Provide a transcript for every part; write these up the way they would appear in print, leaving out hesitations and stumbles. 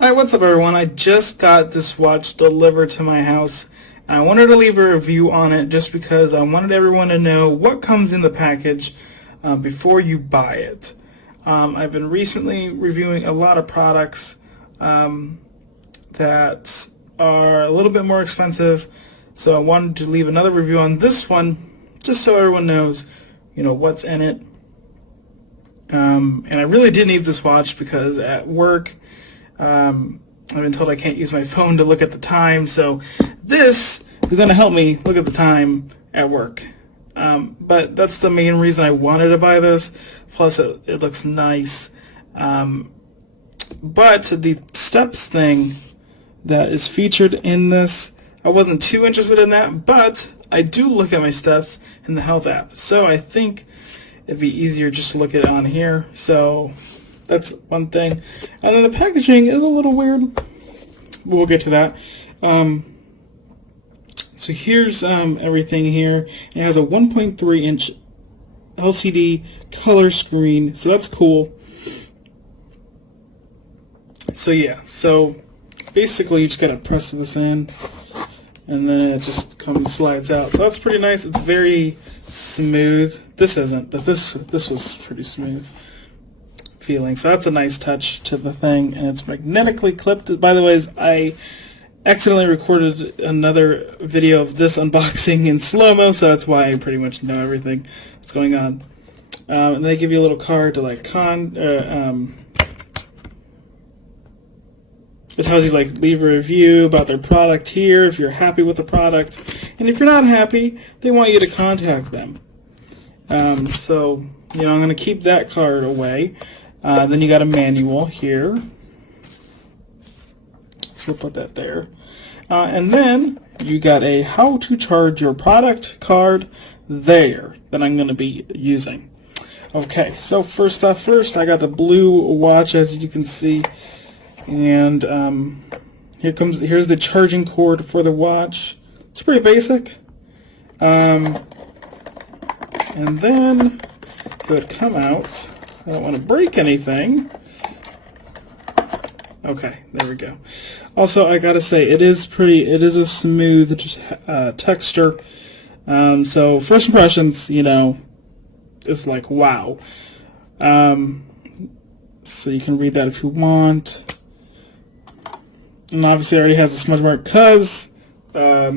Alright, what's up everyone? I just got this watch delivered to my house. And I wanted to leave a review on it just because I wanted everyone to know what comes in the package before you buy it. I've been recently reviewing a lot of products that are a little bit more expensive, so I wanted to leave another review on this one just so everyone knows, what's in it. And I really did need this watch because at work I've been told I can't use my phone to look at the time, so this is going to help me look at the time at work. But that's the main reason I wanted to buy this, plus it looks nice. But the steps thing that is featured in this, I wasn't too interested in that, but I do look at my steps in the health app, so I think it'd be easier just to look at it on here. So that's one thing. And then the packaging is a little weird. We'll get to that. So here's everything here. It has a 1.3 inch LCD color screen, so that's cool. So yeah, so basically you just gotta press this in, and then it just slides out. So that's pretty nice. It's very smooth. This isn't, but this was pretty smooth feeling. So that's a nice touch to the thing, and it's magnetically clipped. By the way, I accidentally recorded another video of this unboxing in slow-mo, so that's why I pretty much know everything that's going on. And they give you a little card to it tells you leave a review about their product here if you're happy with the product, and if you're not happy, they want you to contact them. So I'm going to keep that card away. Then you got a manual here, so we'll put that there. And then you got a how to charge your product card there that I'm going to be using. Okay, so first off, I got the blue watch, as you can see. And here's the charging cord for the watch. It's pretty basic. And then it would come out. I don't want to break anything. Okay, there we go. Also, I gotta say, it is a smooth texture. So first impressions, it's like wow. So you can read that if you want. And obviously it already has a smudge mark because I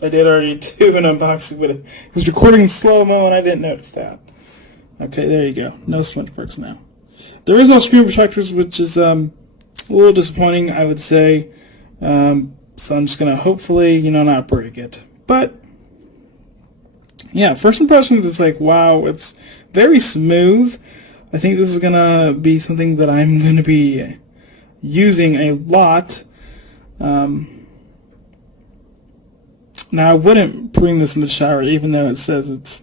did already do an unboxing, but it was recording in slow-mo and I didn't notice that. Okay, there you go. No smudge marks now. There is no screen protectors, which is a little disappointing, I would say. So I'm just going to hopefully, not break it. But, yeah, first impressions, it's like, wow, it's very smooth. I think this is going to be something that I'm going to be using a lot. Now I wouldn't bring this in the shower, even though it says it's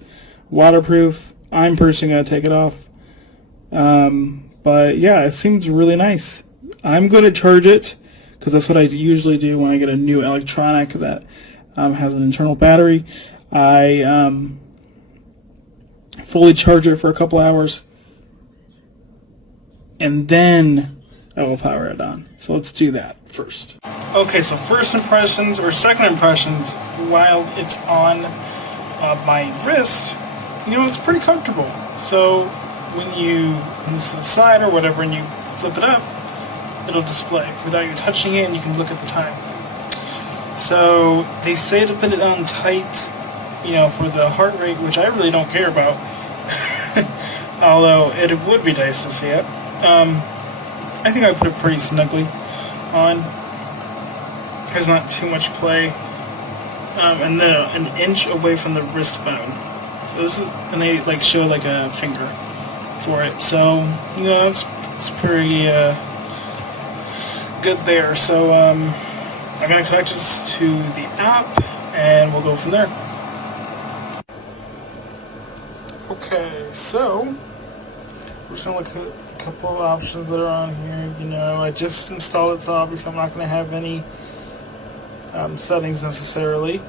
waterproof. I'm personally going to take it off. But yeah, it seems really nice. I'm going to charge it because that's what I usually do when I get a new electronic that has an internal battery. I fully charge it for a couple hours, and then I will power it on. So let's do that first. Okay, so first impressions or second impressions while it's on my wrist, it's pretty comfortable. So when you to the side or whatever and you flip it up, it'll display without you touching it, and you can look at the time. So they say to put it on tight, for the heart rate, which I really don't care about. Although it would be nice to see it. I think I put it pretty snugly on. There's not too much play. And then an inch away from the wrist bone. So this is, and they show a finger for it. So it's pretty good there. So I'm gonna connect this to the app, and we'll go from there. Okay, so we're just gonna look at a couple of options that are on here. I just installed it, so obviously I'm not going to have any settings necessarily.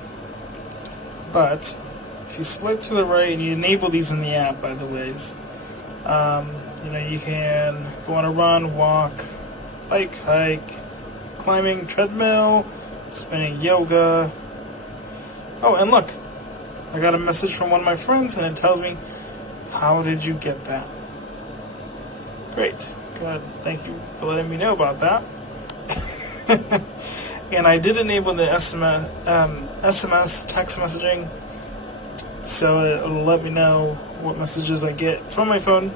But if you swipe to the right, and you enable these in the app, by the ways, you can go on a run, walk, bike, hike, climbing, treadmill, spinning, yoga. Oh, and look, I got a message from one of my friends, and it tells me, how did you get that? Great. Good. Thank you for letting me know about that. And I did enable the SMS text messaging, so it'll let me know what messages I get from my phone,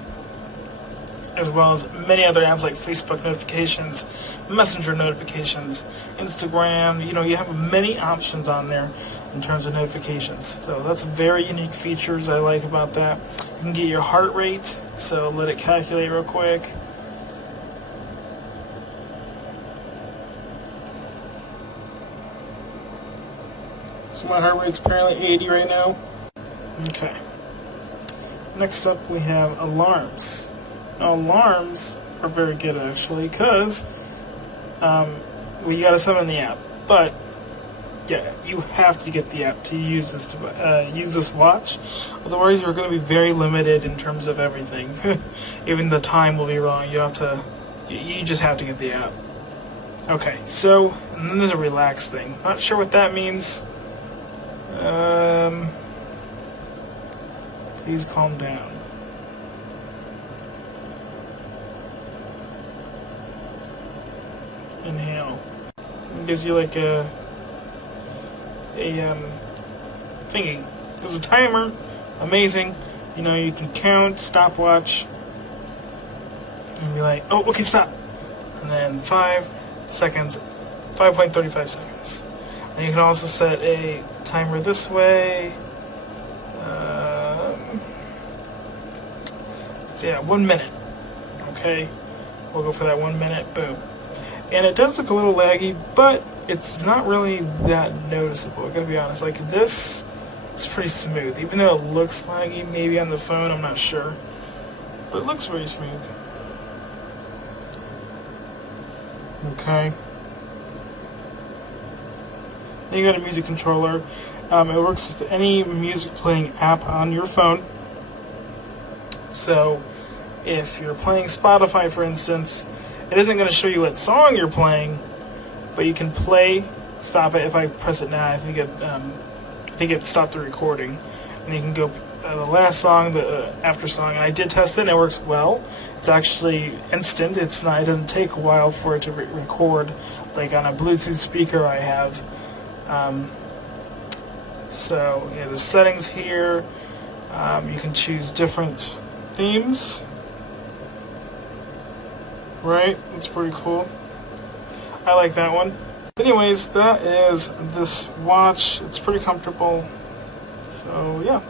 as well as many other apps like Facebook notifications, Messenger notifications, Instagram. You have many options on there in terms of notifications. So that's very unique features I like about that. You can get your heart rate, so let it calculate real quick. So my heart rate's apparently 80 right now. Okay. Next up we have alarms. Now alarms are very good actually, because we gotta summon the app. But yeah, you have to get the app to use this watch. Otherwise, you're going to be very limited in terms of everything. Even the time will be wrong. You just have to get the app. Okay, so and then there's a relax thing. Not sure what that means. Please calm down. Inhale. It gives you like a thingy. There's a timer. Amazing. You can count, stopwatch, and be like, oh, okay, stop. And then 5 seconds, 5.35 seconds. And you can also set a timer this way. So yeah, 1 minute. Okay, we'll go for that 1 minute. Boom. And it does look a little laggy, but it's not really that noticeable. I gotta be honest. Like this is pretty smooth, even though it looks laggy. Maybe on the phone, I'm not sure, but it looks very smooth. Okay. Then you got a music controller. It works with any music playing app on your phone. So if you're playing Spotify, for instance, it isn't going to show you what song you're playing, but you can stop it. If I press it now, I think it stopped the recording, and you can go the last song, the after song. And I did test it, and it works well. It's actually instant. It doesn't take a while for it to record, like on a Bluetooth speaker I have. So yeah, the settings here. You can choose different themes. Right? It's pretty cool. I like that one. Anyways, that is this watch. It's pretty comfortable. So yeah.